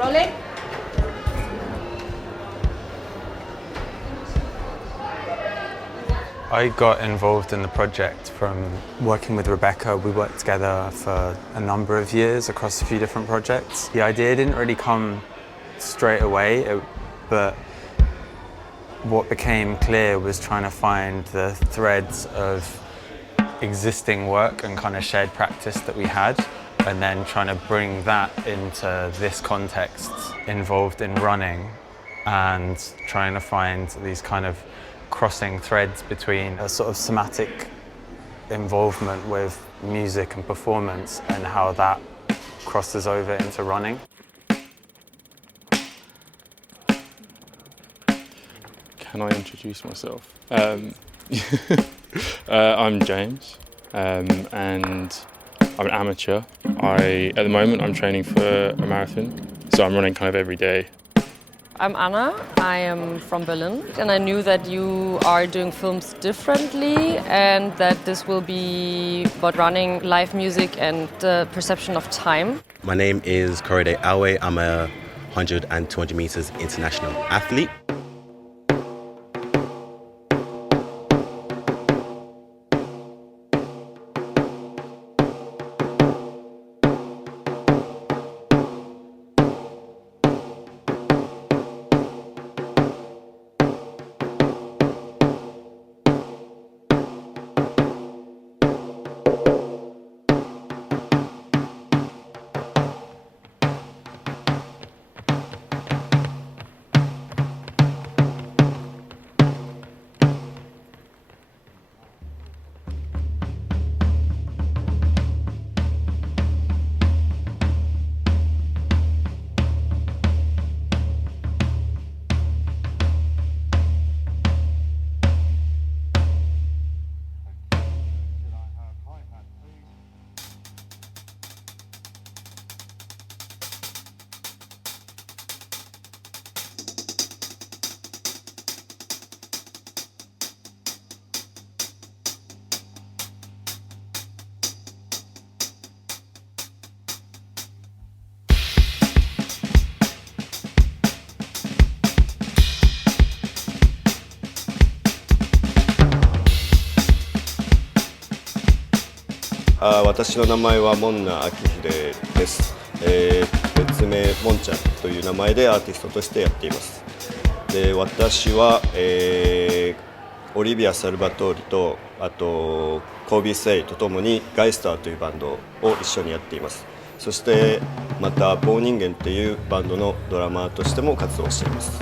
Rolling. I got involved in the project from working with Rebecca. We worked together for a number of years across a few different projects. The idea didn't really come straight away, but what became clear was trying to find the threads of existing work and kind of shared practice that we had, and then trying to bring that into this context involved in running and trying to find these kind of crossing threads between a sort of somatic involvement with music and performance and how that crosses over into running. Can I introduce myself? I'm James, and I'm an amateur. At the moment I'm training for a marathon, so I'm running kind of every day. I'm Anna, I am from Berlin, and I knew that you are doing films differently and that this will be about running, live music and the perception of time. My name is Korede. I'm a 100 and 200 meters international athlete.私の名前はモンナ・アキヒデです。別名モンちゃんという名前でアーティストとしてやっています。で、私は、オリビア・サルバトーリとあとコービー・セイとともにガイスターというバンドを一緒にやっています。そしてまた棒人間っていうバンドのドラマーとしても活動しています。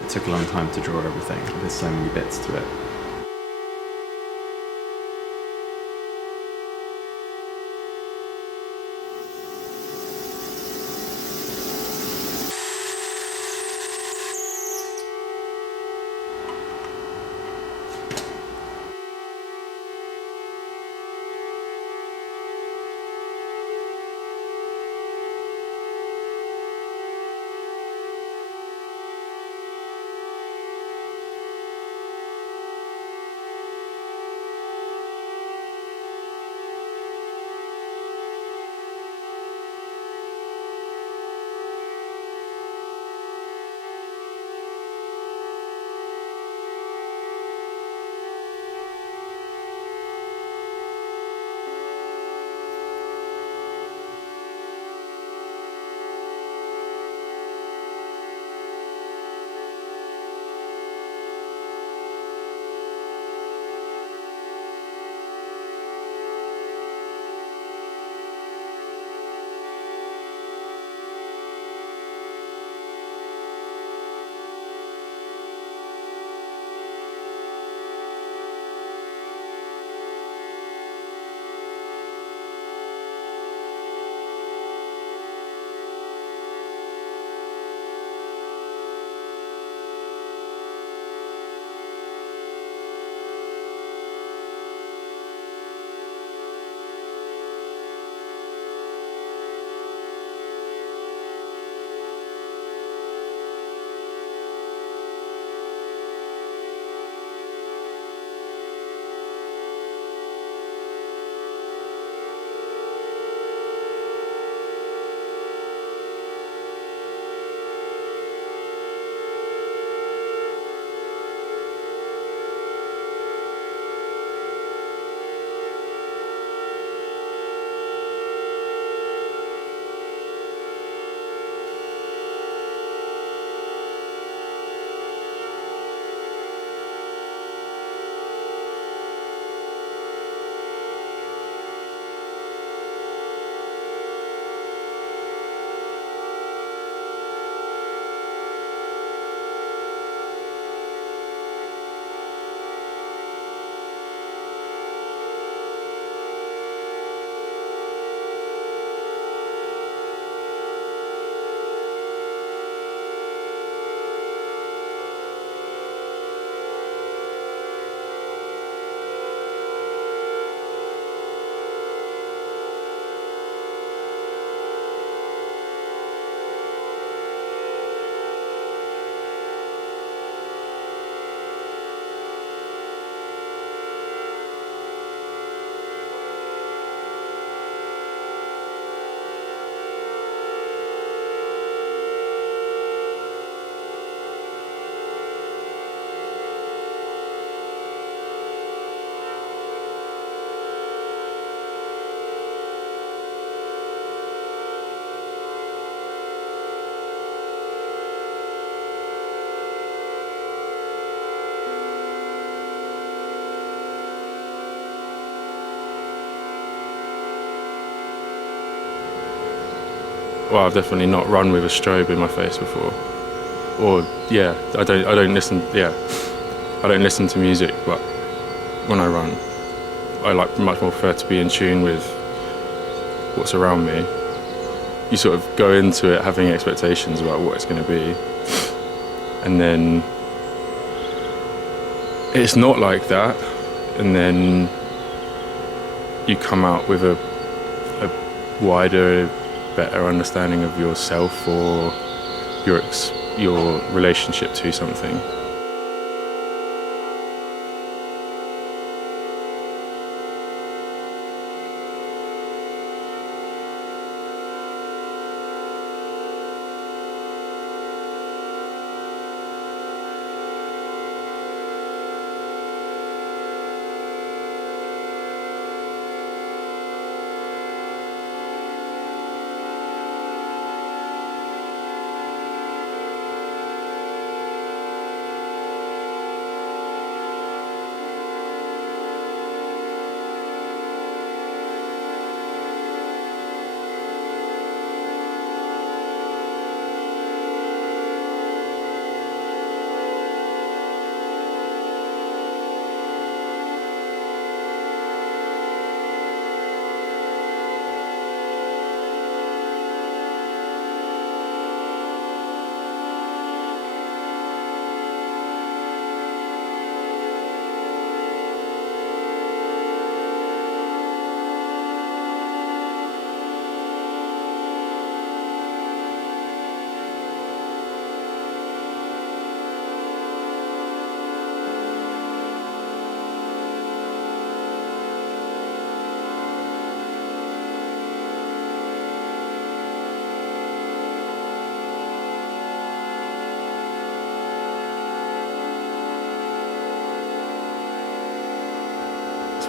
It took a long time to draw everything. There's so many bits to it. Well, I've definitely not run with a strobe in my face before. Or yeah, I don't listen. Yeah, I don't listen to music, but when I run, I like much more prefer to be in tune with what's around me. You sort of go into it having expectations about what it's going to be, and then it's not like that, and then you come out with a wider, better understanding of yourself or your relationship to something.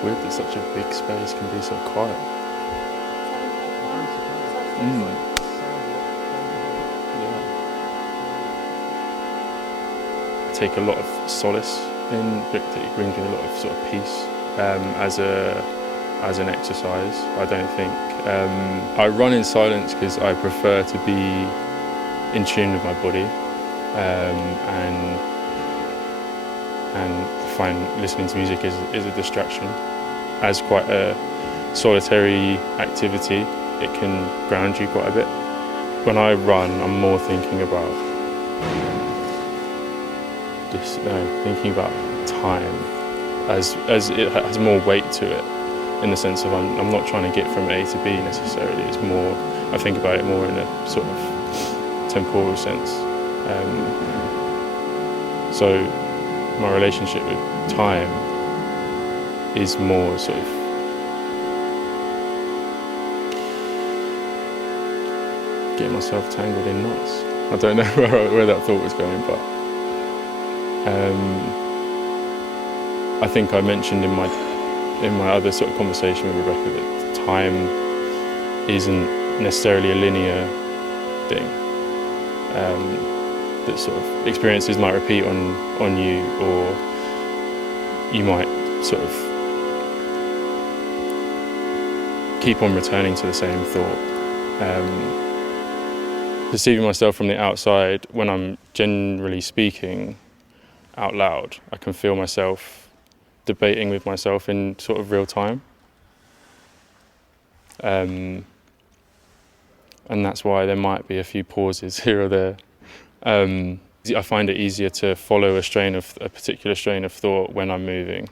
weird that such a big space can be so quiet. I take a lot of solace in book that brings me a lot of sort of peace as an exercise. I don't think I run in silence because I prefer to be in tune with my body and find listening to music is a distraction. As quite a solitary activity, it can ground you quite a bit. When I run, I'm more thinking about time, as it has more weight to it, in the sense of I'm not trying to get from A to B necessarily. It's more, I think about it more in a sort of temporal sense. So my relationship with time is more sort of getting myself tangled in knots. I don't know where that thought was going, but I think I mentioned in my other sort of conversation with Rebecca that time isn't necessarily a linear thing. That sort of experiences might repeat on you, or you might sort of keep on returning to the same thought. Perceiving myself from the outside, when I'm generally speaking out loud, I can feel myself debating with myself in sort of real time. And that's why there might be a few pauses here or there. I find it easier to follow a particular strain of thought when I'm moving.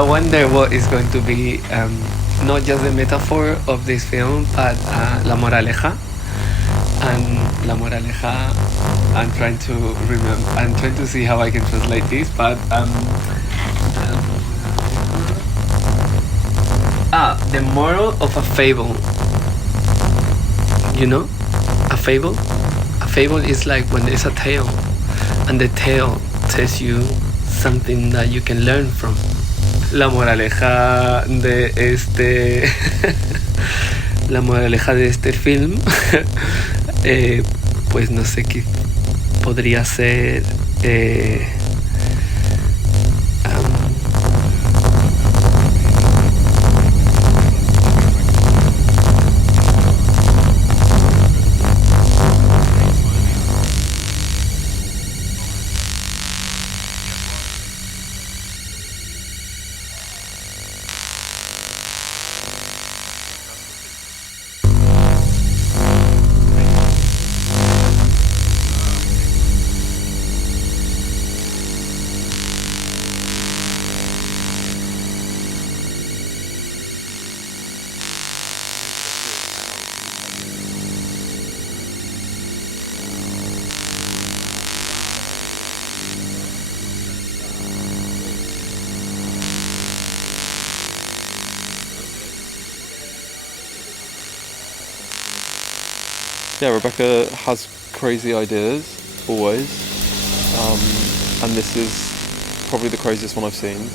I wonder what is going to be not just the metaphor of this film, but la moraleja. And la moraleja, I'm trying to remember. I'm trying to see how I can translate this, but the moral of a fable. You know, a fable. A fable is like when there's a tale, and the tale tells you something that you can learn from. La moraleja de este la moraleja de este film pues no sé qué podría ser Yeah, Rebecca has crazy ideas, always. And this is probably the craziest one I've seen.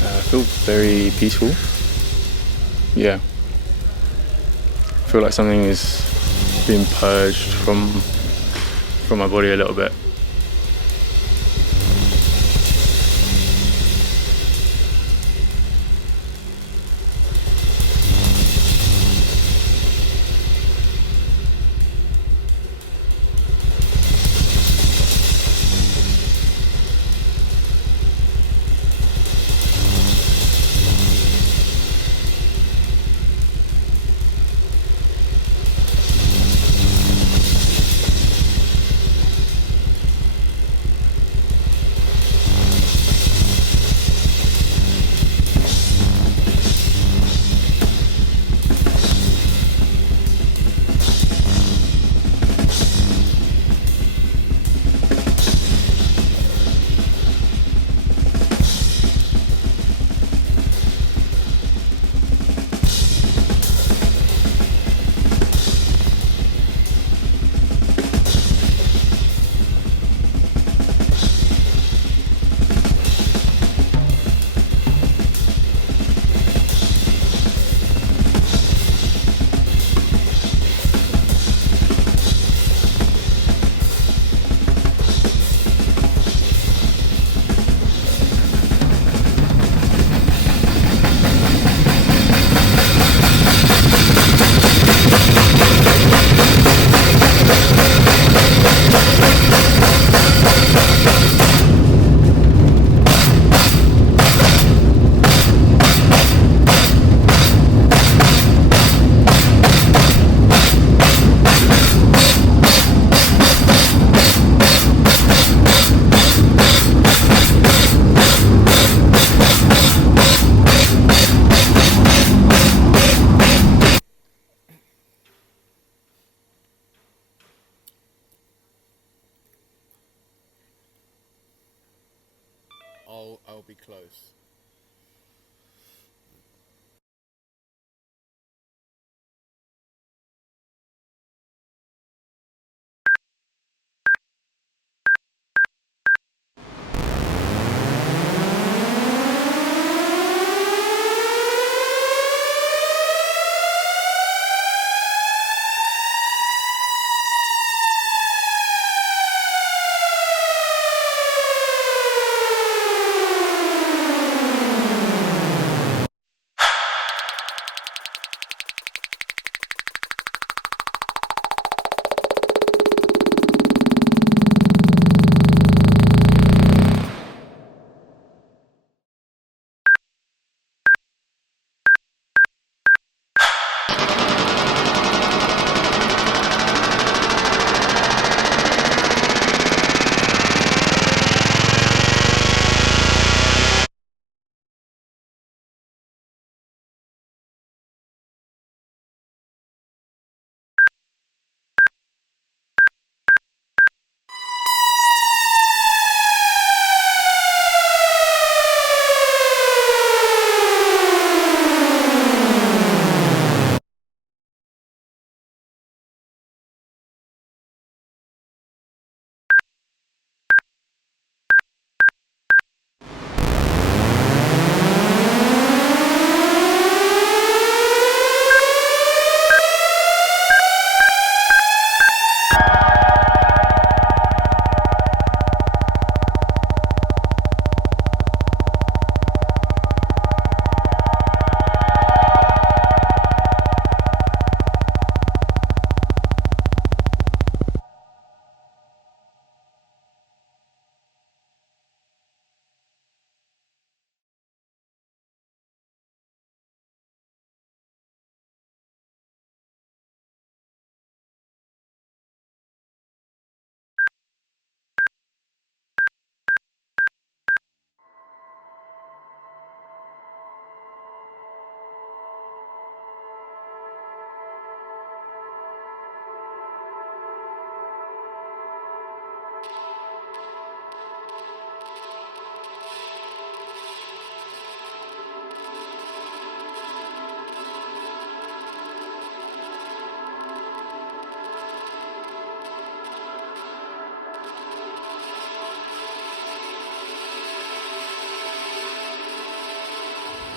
I feel very peaceful. Yeah. I feel like something is being purged from my body a little bit.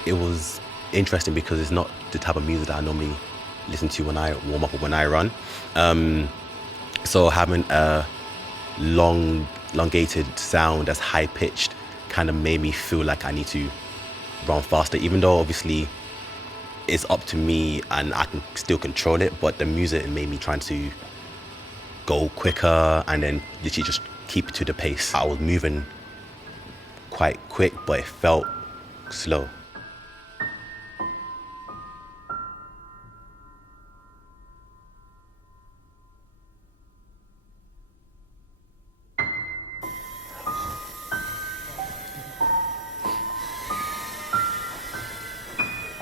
It was interesting because it's not the type of music that I normally listen to when I warm up or when I run. So having a elongated sound that's high-pitched kind of made me feel like I need to run faster, even though obviously it's up to me and I can still control it, but the music made me trying to go quicker and then literally just keep to the pace. I was moving quite quick, but it felt slow.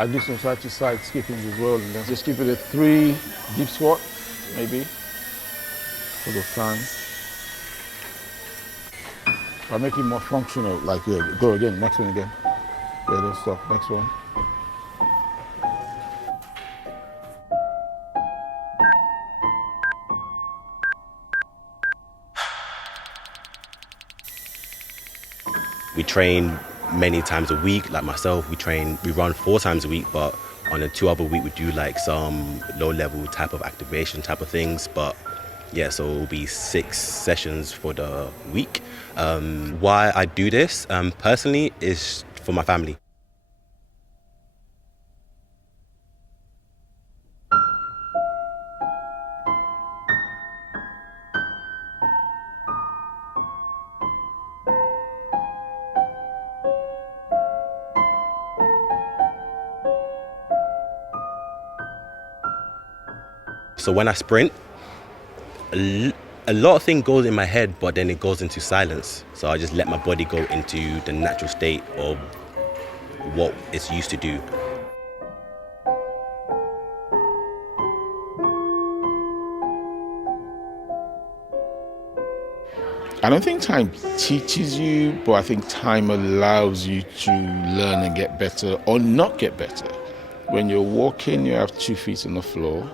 I do some side-to-side skippings as well, and then just keep it a 3 deep squat, maybe, for the time. I make it more functional, like, yeah, go again, next one again. Yeah, don't stop, next one. We train many times a week, like myself, we run 4 times a week, but on the 2 other week we do like some low-level type of activation type of things. But yeah, so it'll be 6 sessions for the week. Why I do this personally is for my family. So when I sprint, a lot of things goes in my head, but then it goes into silence. So I just let my body go into the natural state of what it's used to do. I don't think time teaches you, but I think time allows you to learn and get better or not get better. When you're walking, you have 2 feet on the floor.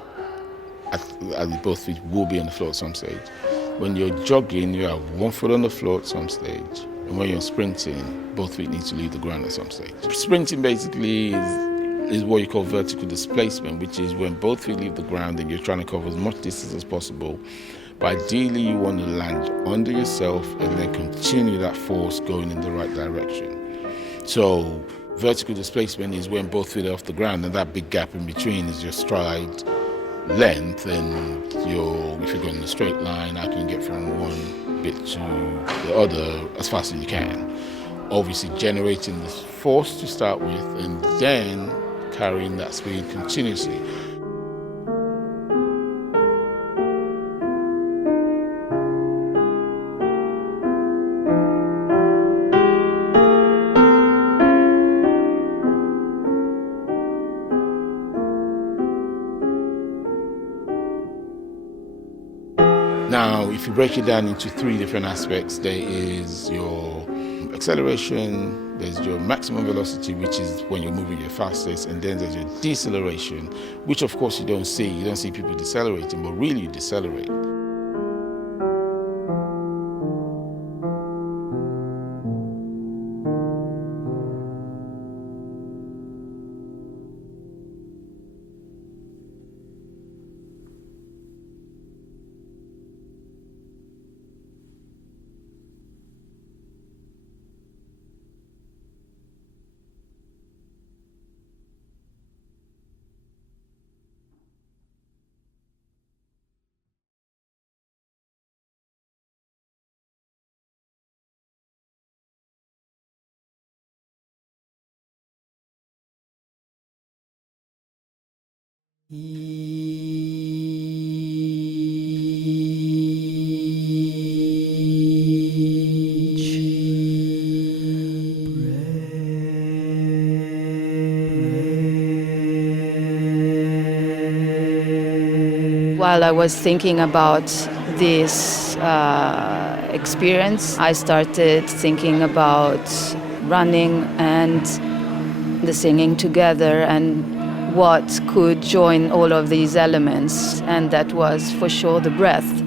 Both feet will be on the floor at some stage. When you're jogging, you have 1 foot on the floor at some stage. And when you're sprinting, both feet need to leave the ground at some stage. Sprinting basically is what you call vertical displacement, which is when both feet leave the ground and you're trying to cover as much distance as possible. But ideally, you want to land under yourself and then continue that force going in the right direction. So vertical displacement is when both feet are off the ground, and that big gap in between is your stride length, and if you're going in a straight line, I can get from one bit to the other as fast as you can. Obviously generating this force to start with and then carrying that speed continuously. Now, if you break it down into 3 different aspects, there is your acceleration, there's your maximum velocity, which is when you're moving your fastest, and then there's your deceleration, which of course you don't see. You don't see people decelerating, but really you decelerate. While I was thinking about this experience, I started thinking about running and the singing together and what could join all of these elements, and that was for sure the breath.